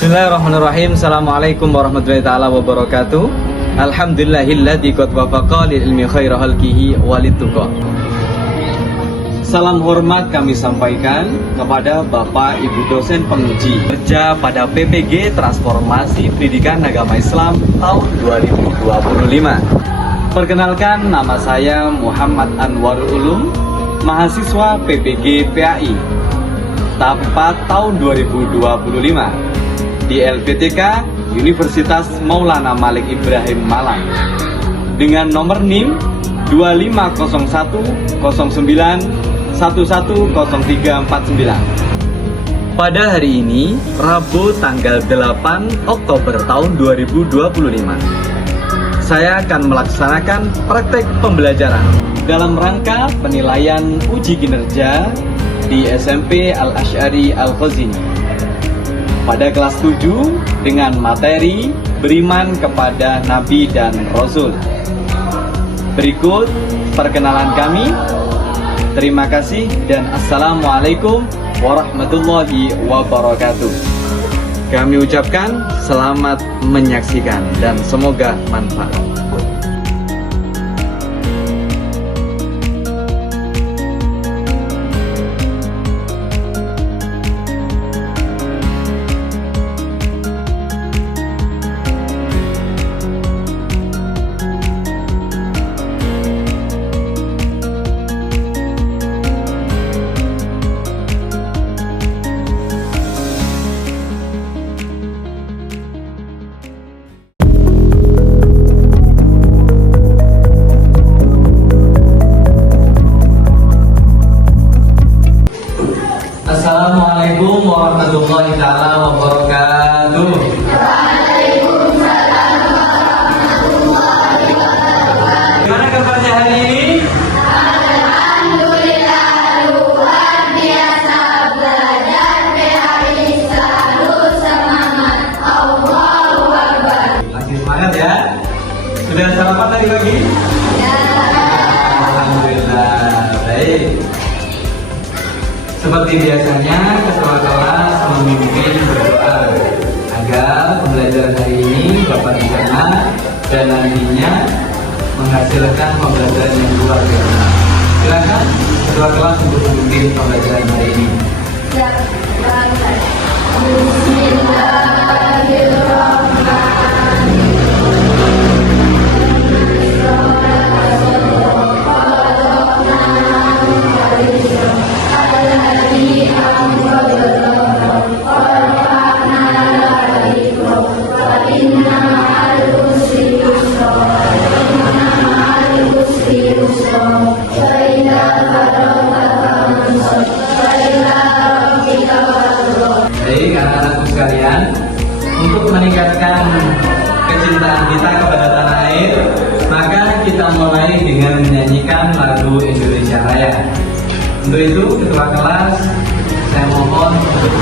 Bismillahirrahmanirrahim. Assalamualaikum warahmatullahi ta'ala wabarakatuh. Alhamdulillahilladzi qad wafaqa lil ilmi khaira khalqihi walituqa. Salam hormat kami sampaikan kepada Bapak Ibu dosen penguji kerja pada PPG Transformasi Pendidikan Agama Islam tahun 2025. Perkenalkan, nama saya Muhammad Anwarul Ulum, mahasiswa PPG PAI tahap 4 tahun 2025 di LPTK Universitas Maulana Malik Ibrahim Malang dengan nomor NIM 250109110349. Pada hari ini, Rabu tanggal 8 Oktober tahun 2025, saya akan melaksanakan praktek pembelajaran dalam rangka penilaian uji kinerja di SMP Al-Asy'ari Al-Khazini pada kelas 7 dengan materi beriman kepada Nabi dan Rasul. Berikut perkenalan kami. Terima kasih dan Assalamualaikum warahmatullahi wabarakatuh. Kami ucapkan selamat menyaksikan dan semoga manfaat. Assalamualaikum warahmatullahi ta'ala wabarakatuh. Waalaikumsalam warahmatullahi wabarakatuh. Gimana kabarnya hari ini? Alhamdulillah, luar biasa. Belajar PAI selalu semangat. Allahu Akbar. Masih semangat ya? Sudah sarapan tadi pagi? Ya. Alhamdulillah, baik. Seperti biasanya, ketua kelas memimpin berdoa agar pembelajaran hari ini dapat dicerna dan nantinya menghasilkan pembelajaran yang luar biasa. Silakan ketua kelas untuk memimpin pembelajaran hari ini. Baik, anak-anakku sekalian, untuk meningkatkan kecintaan kita kepada tanah air, maka kita mulai dengan menyanyikan lagu Indonesia Raya. Untuk itu, ketua kelas, saya mohon untuk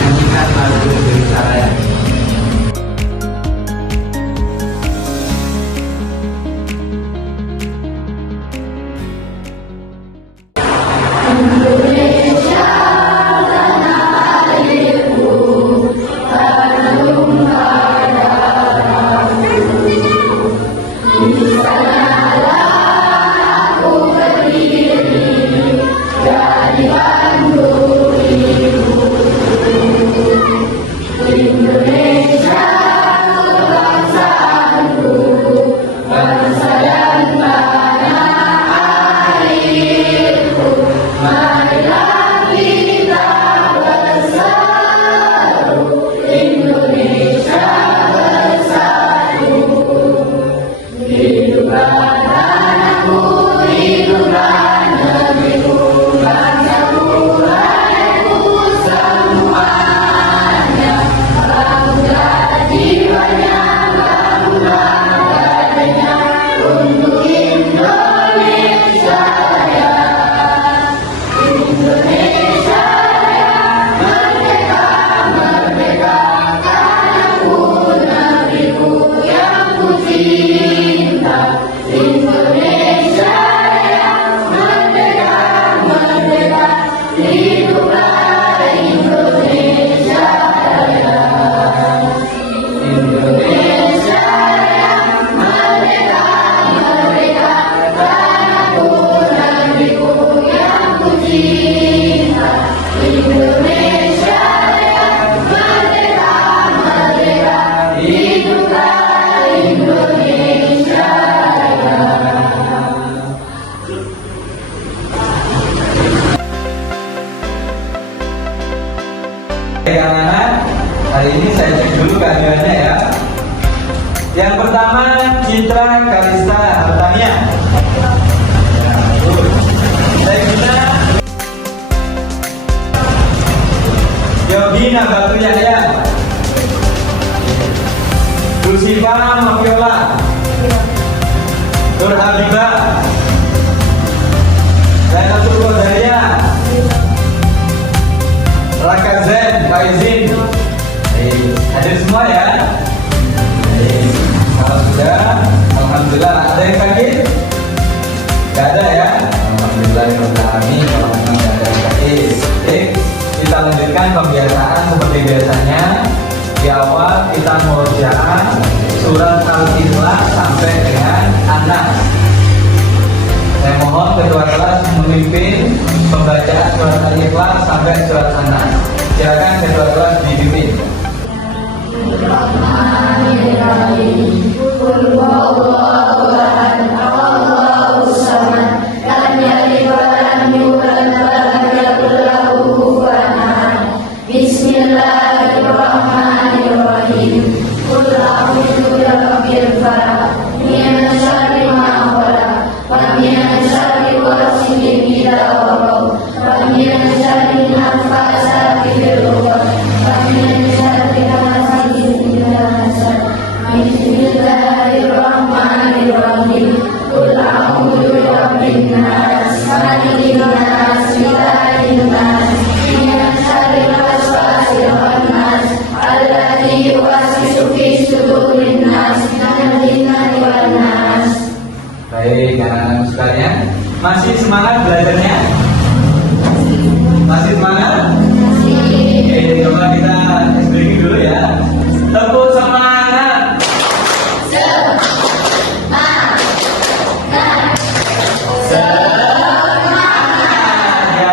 menyanyikan lagu Indonesia Raya. Dari Bandung Anak-anak, hari ini saya cek dulu kehadirannya ya. Yang pertama, Citra Kalista Hartania. Selanjutnya, Yogina Batu Yahya. Lusifa Mafiola. Nur Habibah. Zainatul Qadariyah. Raka Zen, Faizin. Hadir semua ya. Kalau sudah, alhamdulillah. Ada yang sakit? Gak ada ya. Alhamdulillah kalau memang gak ada yang sakit. Oke, kita lanjutkan pembiasaan seperti biasanya. Di awal kita murojaah surat Al-Ikhlas sampai dengan An-Nas. Saya mohon ketua kelas memimpin pembacaan surat Al-Ikhlas sampai surat An-Nas. Silakan ketua kelas dipimpin. Bismillahirrahmanirrahim. Qul huwallahu ahad, Allahus samad, lam yalid wa lam yulad wa lam yakul lahu kufuwan ahad. Bismillahirrahmanirrahim. Qul a'udzu birabbil falaq, min syarri ma khalaq, wa min syarri ghasiqin idza waqab, wa min syarri naffasati fil 'uqad, wa min syarri hasidin idza hasad. Bismillahirrahmanirrahim. Qul a'udzu birabbin nas, malikin nas, ilahin nas, min syarril waswasil khannas, alladzi yuwaswisu fi sudurin nas, minal jinnati wan nas. Baik, anak-anak sekalian, masih semangat belajarnya? Masih semangat? Oke, coba kita explain dulu ya. Tepuk semangat. Ya,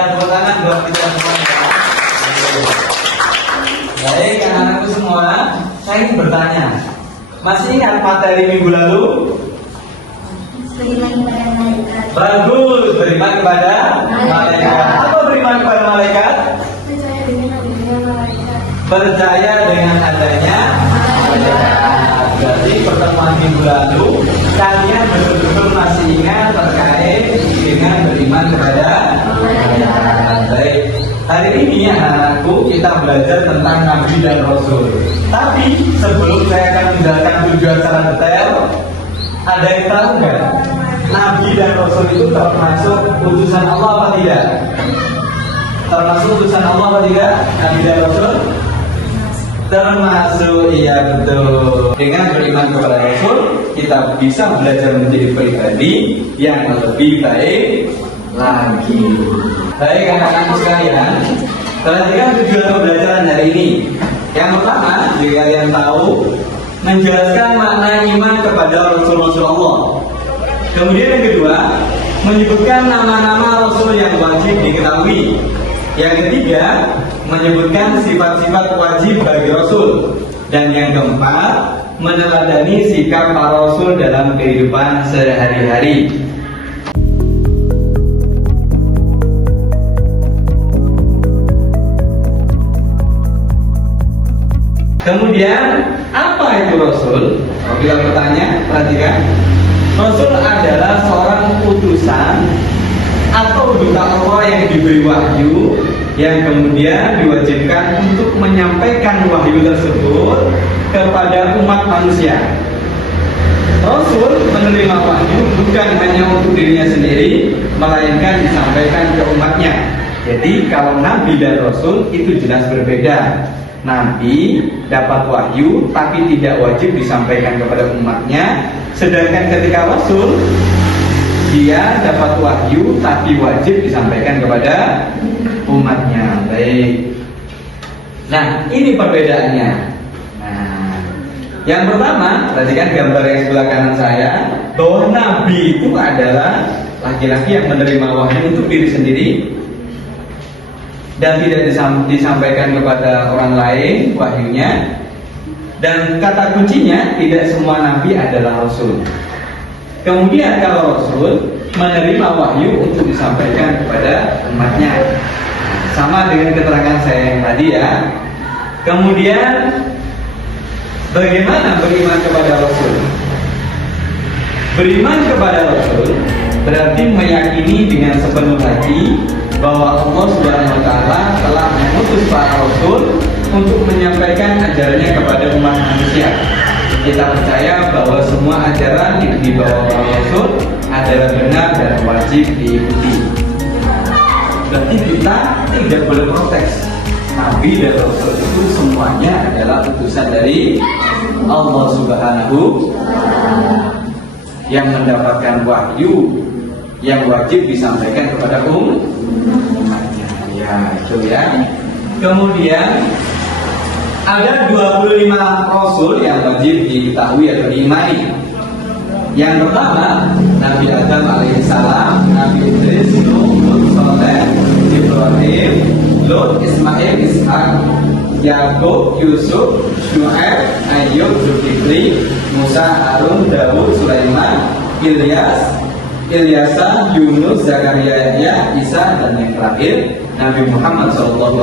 tepuk tangan buat kita semua. Baik, anak-anakku semua, saya ingin bertanya. Masih ingat materi minggu lalu? Beriman kepada malaikat. Bagus, beriman kepada malaikat. Apa beriman kepada malaikat? Percaya dengan adanya malaikat. Berarti pertemuan minggu lalu kalian betul-betul masih ingat terkait dengan beriman kepada malaikat. Baik. Hari ini anak-anakku kita belajar tentang Nabi dan Rasul. Tapi sebelum saya akan menjelaskan tujuan secara detail, ada yang tahu nggak? Nabi dan Rasul itu termasuk utusan Allah apa tidak? Termasuk utusan Allah apa tidak? Nabi dan Rasul? Termasuk, iya betul. Dengan beriman kepada Rasul, kita bisa belajar menjadi pribadi yang lebih baik lagi. Baik anak-anak sekalian, perhatikan tujuan pembelajaran hari ini. Yang pertama, jika kalian tahu, menjelaskan makna iman kepada Rasul-Rasul Allah. Kemudian yang kedua, menyebutkan nama-nama Rasul yang wajib diketahui. Yang ketiga, menyebutkan sifat-sifat wajib bagi Rasul. Dan yang keempat, meneladani sikap para Rasul dalam kehidupan sehari-hari. Kemudian, apa itu Rasul? Bila bertanya, perhatikan. Rasul adalah seorang utusan atau duta Allah yang diberi wahyu, yang kemudian diwajibkan untuk menyampaikan wahyu tersebut kepada umat manusia. Rasul menerima wahyu bukan hanya untuk dirinya sendiri, melainkan disampaikan ke umatnya. Jadi kalau Nabi dan Rasul itu jelas berbeda. Nabi dapat wahyu tapi tidak wajib disampaikan kepada umatnya. Sedangkan ketika Rasul, dia dapat wahyu tapi wajib disampaikan kepada umatnya. Baik. Nah, ini perbedaannya. Nah, yang pertama, perhatikan gambar yang sebelah kanan saya, bahwa Nabi itu adalah laki-laki yang menerima wahyu untuk diri sendiri dan tidak disampaikan kepada orang lain wahyunya. Dan kata kuncinya, tidak semua nabi adalah rasul. Kemudian kalau rasul menerima wahyu untuk disampaikan kepada umatnya. Sama dengan keterangan saya yang tadi ya, Kemudian bagaimana beriman kepada Rasul? Beriman kepada Rasul berarti meyakini dengan sepenuh hati bahwa Allah Subhanahu wa taala telah mengutus para rasul untuk menyampaikan ajarannya kepada umat manusia. Kita percaya bahwa semua ajaran yang dibawa para rasul adalah benar dan wajib diikuti. Berarti kita tidak boleh protes. Nabi dan Rasul itu semuanya adalah utusan dari Allah Subhanahu yang mendapatkan wahyu yang wajib disampaikan kepada umatnya. Ya, itu ya. Kemudian ada 25 Rasul yang wajib diketahui atau diimani. Yang pertama, Nabi Adam alaihissalam, Nabi Idris, Nuh, Saleh, Ibrahim, Lut, Ismail, Ishak, Yakub, Yusuf, Syuaib, Ayub, Zulkifli, Musa, Harun, Daud, Sulaiman, Ilyasa, Yunus, Zakaria, Yahya, Isa, dan yang terakhir Nabi Muhammad SAW.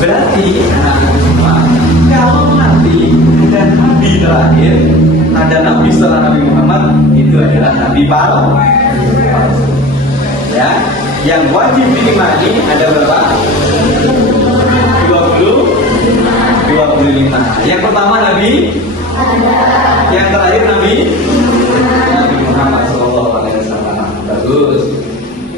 Berarti semua, kalau nanti ada Nabi terakhir, ada Nabi setelah Nabi Muhammad, itu adalah Nabi palsu. Ya, yang wajib diimani ada berapa? 25. Yang pertama Nabi, yang terakhir Nabi Muhammad SAW. Bagus.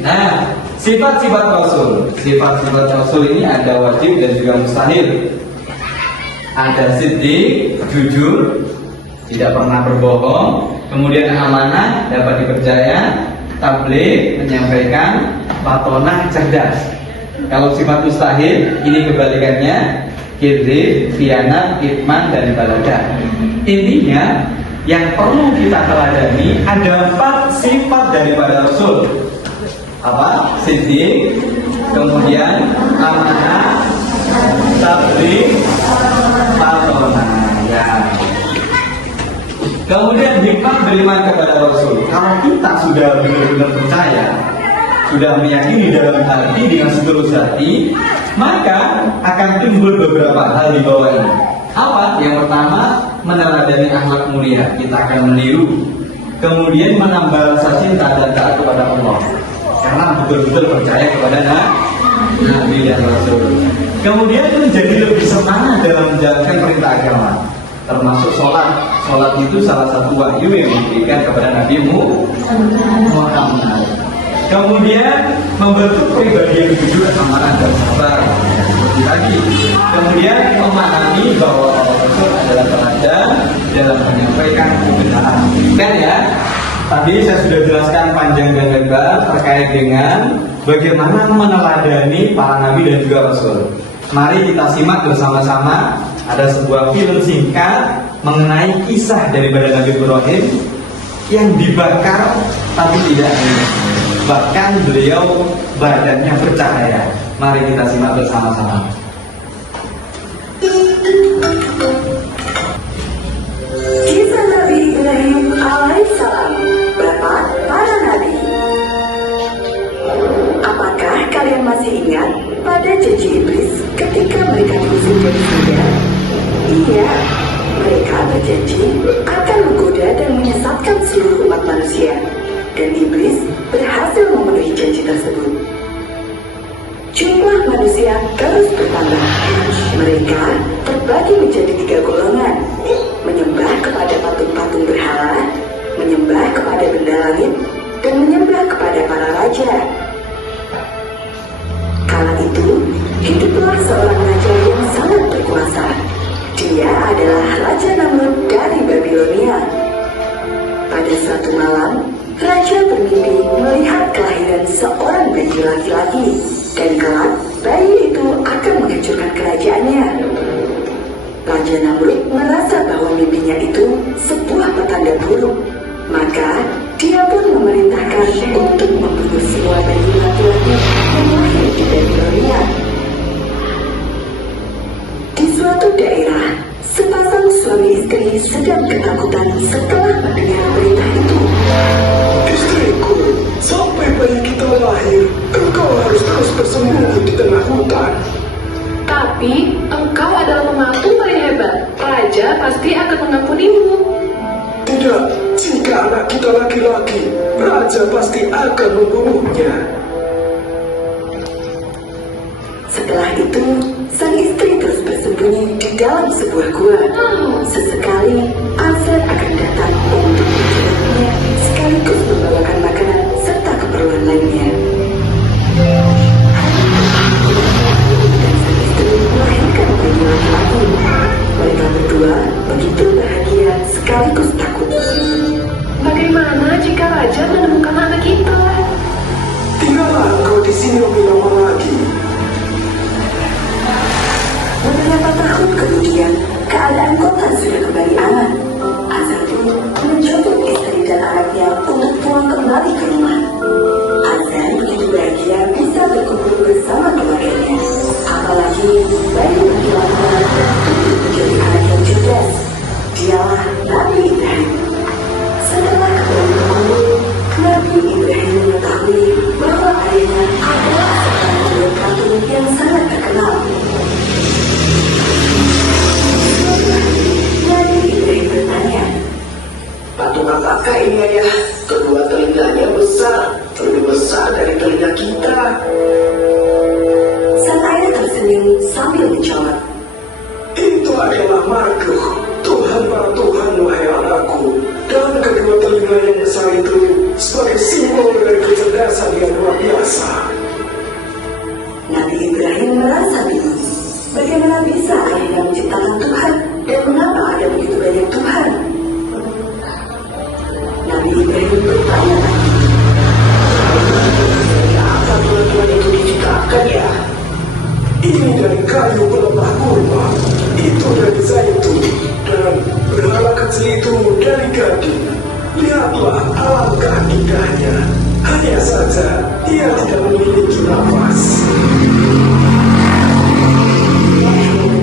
Nah, sifat-sifat Rasul. Sifat-sifat Rasul ini ada wajib dan juga mustahil. Ada siddiq, jujur, tidak pernah berbohong. Kemudian amanah, dapat dipercaya. Tabligh, menyampaikan. Fatonah, cerdas. Kalau sifat mustahil, ini kebalikannya. Kidzib, khianat, kitman, dan baladah. Intinya, yang perlu kita teladani ada 4 sifat daripada Rasul. Apa? Siddiq, kemudian amanah, tabligh, fatonah. Ya. Kemudian hikmah beriman kepada Rasul. Kalau kita sudah benar-benar percaya, sudah meyakini dalam hati dengan setulus hati, maka akan timbul beberapa hal di bawah ini. Apa? Yang pertama, meneladani akhlak mulia. Kita akan meniru. Kemudian menambah rasa cinta dan taat kepada Allah, karena betul-betul percaya kepada Nabi dan Rasul. Kemudian menjadi lebih semangat dalam menjalankan perintah agama, termasuk sholat. Sholat itu salah satu wahyu yang diberikan kepada Nabi Muhammad. Kemudian membentuk pribadi yang jujur, amanah, dan sabar. Seperti tadi. Kemudian memahami bahwa Rasul adalah teladan dalam menyampaikan kebenaran. Kan ya? Tadi saya sudah jelaskan panjang dan lebar terkait dengan bagaimana meneladani para nabi dan juga Rasul. Mari kita simak bersama-sama. Ada sebuah film singkat mengenai kisah daripada Nabi Ibrahim yang dibakar tapi tidak hangus. Bahkan beliau badannya bercahaya. Mari kita simak bersama-sama. Kisah Nabi Ibrahim alaihissalam, bapak para nabi. Apakah kalian masih ingat pada janji iblis ketika mereka diusir dari surga? Iya, mereka berjanji akan menggoda dan menyesatkan seluruh umat manusia, dan iblis berhasil memenuhi janji tersebut. Jumlah manusia terus bertambah. Mereka terbagi menjadi 3 golongan: menyembah kepada patung-patung berhala, menyembah kepada benda langit, dan menyembah kepada para raja. Kala itu, hiduplah seorang raja yang sangat berkuasa. Dia adalah Raja Namrud dari Babilonia. Pada suatu malam, raja bermimpi melihat kelahiran seorang bayi laki-laki, dan kelak bayi itu akan menghancurkan kerajaannya. Raja Namrud merasa bahwa mimpinya itu sebuah petanda buruk, maka dia pun memerintahkan untuk membunuh semua bayi laki-laki yang lahir di Babilonia. Di suatu daerah, sepasang suami istri sedang ketakutan setelah mendengar berita itu. Istriku, sampai bayi kita lahir, engkau harus terus bersembunyi di tengah hutan. Tapi Nabi, engkau adalah pematu paling hebat. Raja pasti akan mengampunimu. Tidak, jika anak kita laki-laki, raja pasti akan membunuhnya. Setelah itu, sang istri terus bersembunyi di dalam sebuah gua. Sesekali, Azar akan datang untuk menjemputnya, sekaligus membawakan makanan serta keperluan lainnya. Dan sang istri melahirkan bayi laki-laki. Mereka berdua begitu bahagia sekaligus takut. Bagaimana jika raja menemukan anak kita? Tinggallah engkau di sini lebih lama lagi. Beberapa tahun kemudian, keadaan kota sudah kembali aman. Azar pun menjemput istri dan anaknya untuk pulang kembali ke rumah. Azar begitu bahagia bisa berkumpul bersama keluarganya. Apalagi bayi laki-laki tumbuh menjadi anak yang cerdas. Dialah Nabi Ibrahim. Setelah kembali berkumpul, Nabi Ibrahim mengetahui bahwa ayahnya adalah seorang pembuat kartun yang sangat terkenal. Nabi Ibrahim bertanya, Patung apakah ini ayah? Kedua telinganya besar, lebih besar dari telinga kita. sang ayah tersenyum sambil menjawab, Itu adalah makhluk Tuhan para Tuhan, wahai anakku. Dan kedua telinga yang besar itu sebagai simbol dari kecerdasan yang luar biasa. Nabi Ibrahim merasa bingung. Bagaimana bisa ayahnya menciptakan Tuhan dan mengapa ada begitu banyak Tuhan? Nabi Ibrahim bertanya lagi, Dari apa Tuhan itu diciptakan ya? Ini dari kayu pelepah kurma, itu dari zaitun, dan berhala kecil itu dari gading. Lihatlah alangkah indahnya. Hanya saja ia tidak memiliki nafas.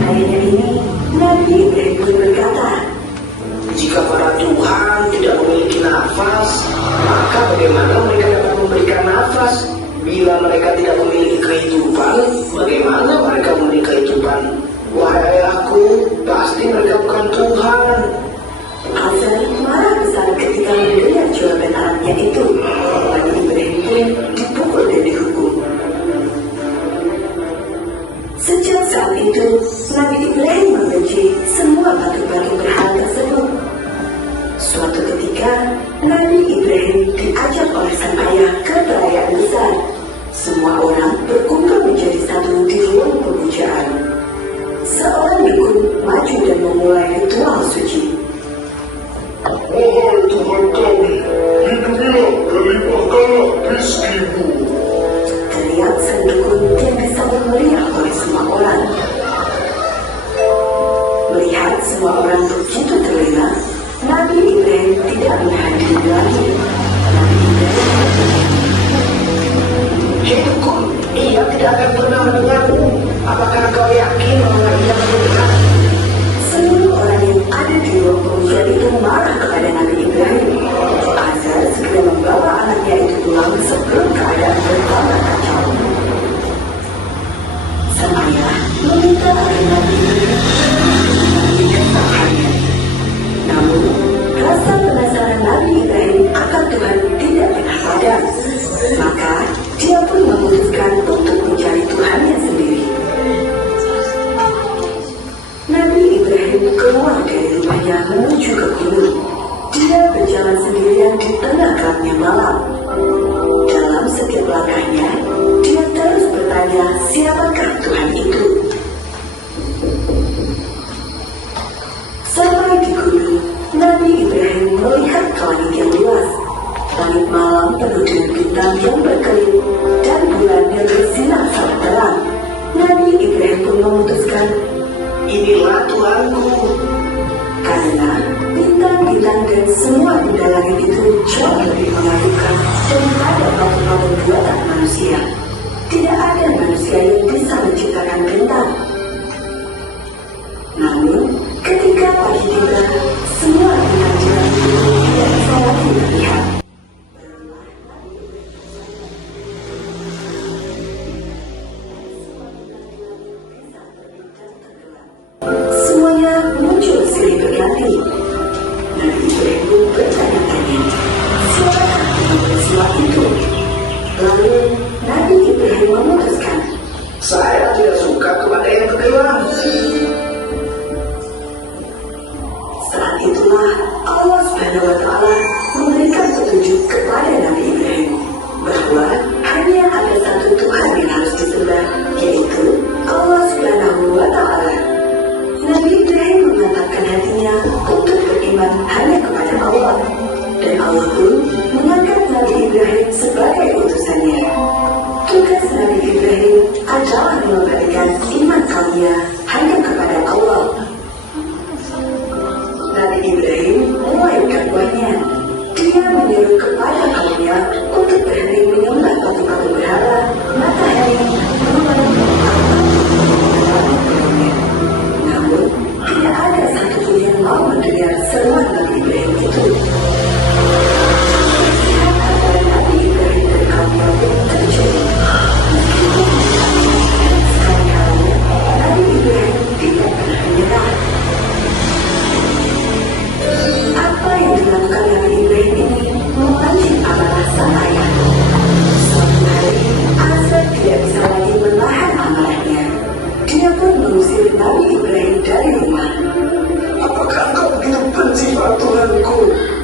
ayahnya ini, Nabi Ibrahim pun berkata, Jika para Tuhan tidak memiliki nafas, maka bagaimana mereka dapat memberikan nafas? Bila mereka tidak memiliki kehidupan, bagaimana mereka memiliki kehidupan? Wahai ayahku, pasti mereka bukan Tuhan. Azar marah besar ketika mendengar jawaban anaknya itu. Nabi Ibrahim pun dipukul dan dihukum. Sejak saat itu, Nabi Ibrahim membenci semua batu-batu berhala tersebut. Suatu ketika, Nabi Ibrahim diajak oleh sang ayah ke perayaan besar. Semua orang berkumpul menjadi satu di ruang pemujaan. Seorang dukun maju dan memulai ritual suci. Wahai Tuhan kami, hidupilah dan limpahkanlah rizkimu. Teriak sang dukun yang disambut meriah oleh semua orang. Melihat semua orang begitu terlena, Nabi Ibrahim tidak menahan diri lagi. Nabi Ibrahim berkata, Hidupku, ia tidak akan pernah mendengarmu. Apakah kau yakin bahwa ia mendengar? seluruh orang yang ada di ruang pemujaan itu marah kepada Nabi Ibrahim. Azar segera membawa anaknya itu pulang sebelum keadaan bertambah kacau. Sang ayah meminta agar Nabi Ibrahim kembali ke sang ayah. Namun, rasa penasaran Nabi Ibrahim akan Tuhan tidak pernah padam. Maka, dia pun memutuskan untuk mencari Tuhannya sendiri. Nabi Ibrahim keluar dari rumahnya menuju ke gunung. Dia berjalan sendirian di tengah gelapnya malam. Dalam setiap langkahnya, dia terus bertanya siapakah Tuhan itu. Sampai di gunung, Nabi Ibrahim melihat ke langit yang luas. Langit malam penuh dengan bintang yang berkelip dan bulan yang bersinar sangat terang. Nabi Ibrahim pun memutuskan, Inilah Tuhanku. karena bintang-bintang dan semua benda langit itu jauh lebih mengagumkan daripada patung-patung buatan manusia. Tidak ada manusia yang bisa menciptakan bintang. Namun, ketika pagi tiba, semua bintang-bintang itu tidak bisa lagi terlihat. Nabi Ibrahim pun bertanya-tanya, siapakah pemilik semua itu? Lalu Nabi Ibrahim memutuskan, Saya tidak suka kepada yang bergerak. saat itulah Allah Subhanahu wa Ta'ala memberikan petunjuk kepada Nabi Ibrahim bahwa hanya ada satu Tuhan yang harus disembah, yaitu Allah Subhanahu wa Ta'ala. Nabi Ibrahim memantapkan hatinya untuk beriman hanya kepada Allah, dan Allah pun mengangkat Nabi Ibrahim sebagai utusannya. Tugas Nabi Ibrahim adalah mengembalikan iman kaumnya hanya kepada Allah. Nabi Ibrahim mulai dakwahnya. Dia menyeru kepada kaumnya untuk berhenti menyembah patung-patung berhala, matahari, bulan, namun tidak ada satupun yang mau mendengar seruan Nabi Ibrahim itu. Pihak antara Nabi Ibrahim dan kaumnya pun terjadi. Sekali-kali Nabi Ibrahim tidak pernah menyerah. Apa yang dilakukan Nabi Ibrahim ini memancing amarah sang ayah. Suatu hari, Azar tidak bisa lagi menahan amarahnya. Dia pun mengusir Nabi Ibrahim dari rumah. Apakah engkau begitu benci pada Tuhanku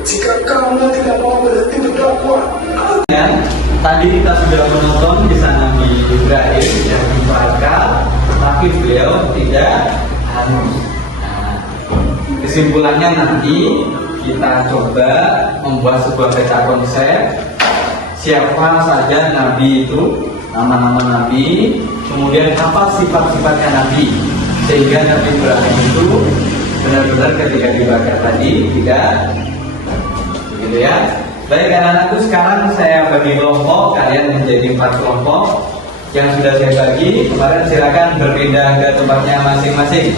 jika kamu tidak mau berhenti berdakwah? Ya, tadi kita sudah menonton kisah Nabi Ibrahim yang dibakar, tapi beliau tidak hangus. Nah, kesimpulannya nanti kita coba membuat sebuah peta konsep siapa saja Nabi itu, nama-nama Nabi, kemudian apa sifat-sifatnya Nabi, sehingga Nabi Ibrahim itu benar-benar ketika dibakar tadi tidak gitu ya. Baik anak-anakku, sekarang saya bagi kelompok, kalian menjadi 4 kelompok yang sudah saya bagi. Kemarin silakan berpindah ke tempatnya masing-masing.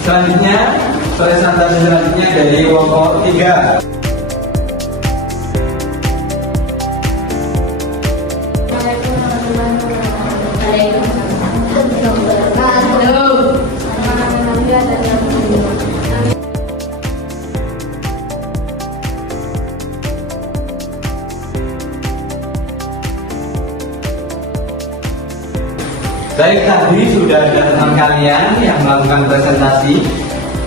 Selanjutnya, presentasi selanjutnya dari kelompok 3. Baik, tadi sudah ada teman kalian yang melakukan presentasi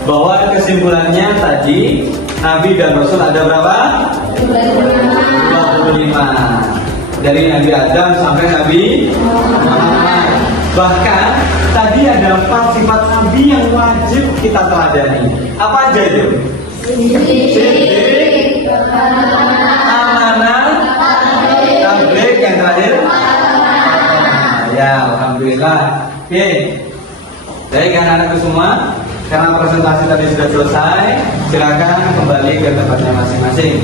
bahwa kesimpulannya tadi Nabi dan Rasul ada berapa? 25. Dari Nabi Adam sampai Nabi Muhammad. Bahkan tadi ada 4 sifat Nabi yang wajib kita teladani. Apa aja itu? Siddiq, amanah, tabligh, yang terakhir. Ya, alhamdulillah. Oke. Baik anak-anakku semua, karena presentasi tadi sudah selesai, silakan kembali ke tempatnya masing-masing.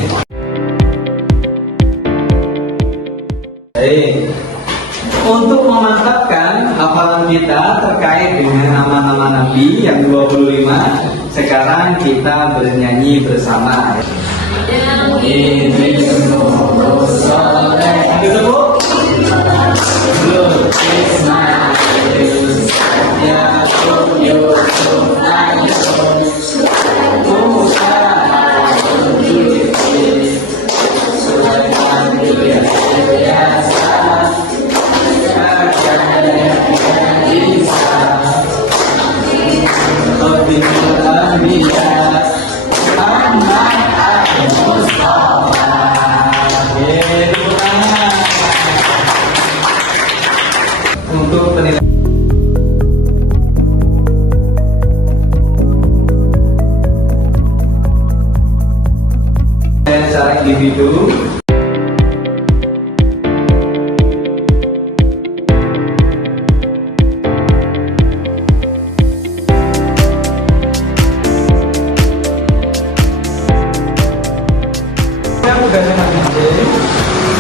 Baik. Untuk memantapkan hafalan kita terkait dengan nama-nama Nabi yang 25, sekarang kita bernyanyi bersama. Untuk penilaian secara individu, tugasnya masing-masing.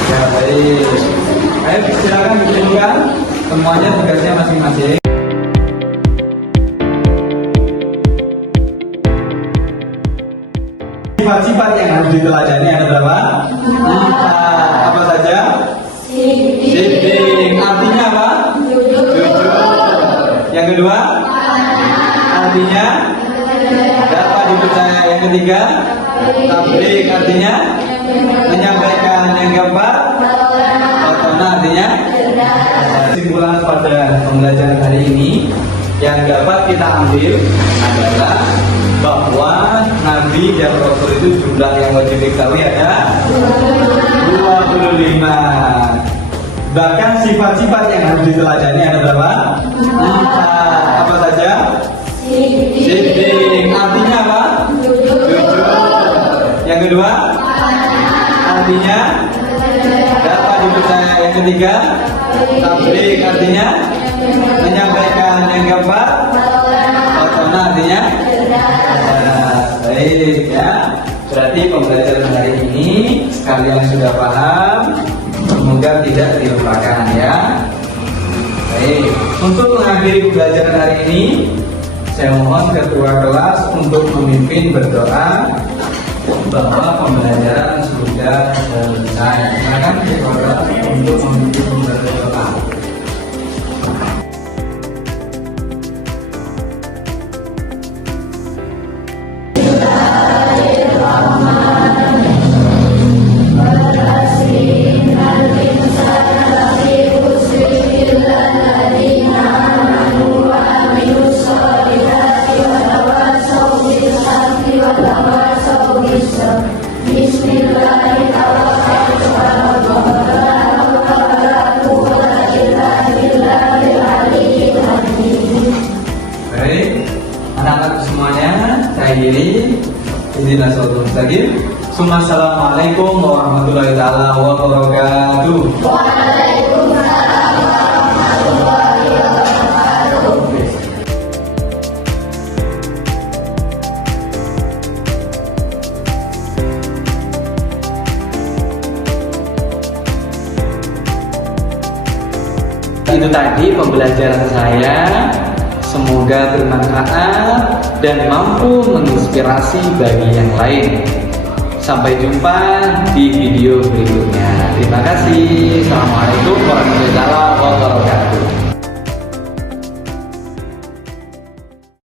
Ya baik. Ayo silakan ditunjukkan semuanya tugasnya masing-masing. Sifat-sifat yang harus diteladani ada berapa? 4. Apa saja? Siddiq. Artinya apa? Jujur. Yang kedua? Artinya dapat dipercaya. Yang ketiga? Tabligh. Artinya menyampaikan. Yang keempat? Khotbah. Artinya kesimpulan pada pembelajaran hari ini yang dapat kita ambil adalah bahwa Nabi dan Rasul itu jumlah yang wajib diketahui ada 25. Bahkan sifat-sifat yang harus diteladani ada berapa? 4. Apa saja? Siddiq. Artinya apa? Jujur. Yang kedua? Artinya dapat dipercaya. Yang ketiga? Tabligh. Artinya menyampaikan. Yang keempat? Khotbah. Artinya baik ya. Berarti pembelajaran hari ini kalian sudah paham. Semoga tidak dilupakan ya. Baik. Untuk mengakhiri pembelajaran hari ini, saya mohon ketua kelas untuk memimpin berdoa bahwa pembelajaran sudah selesai. Silakan ketua kelas untuk memimpin berdoa. Anak-anak semuanya, saya diri Izinillah Shallallahu Alaihi Wasallam. Assalamualaikum warahmatullahi wabarakatuh. Waalaikumsalam warahmatullahi wabarakatuh. Itu tadi pembelajaran saya. Semoga bermanfaat dan mampu menginspirasi bagi yang lain. Sampai jumpa di video berikutnya. Terima kasih. Assalamualaikum warahmatullahi wabarakatuh.